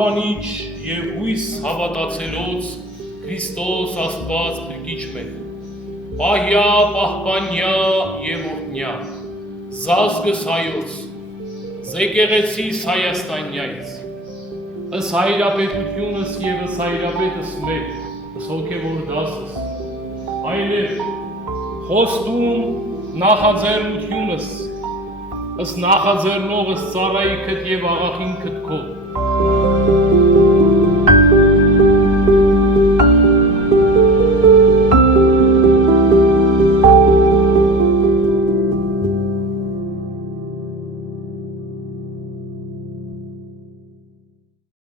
պահպանիչ և հույս հավատացելոց Քրիստոս Աստված փրկիչ մեր, պահյա, պահպանյա և օրհնյա, զազգս հայոց, եկեղեցիս Հայաստանյայից, ըս հայրապետությունս և ըս հայրապետս մեր, ըս հոգևոր դասս, այլև խոստում նախաձեռնությունս, ըս նախաձեռնողս ծառայիքդ և աղախինքդ քո,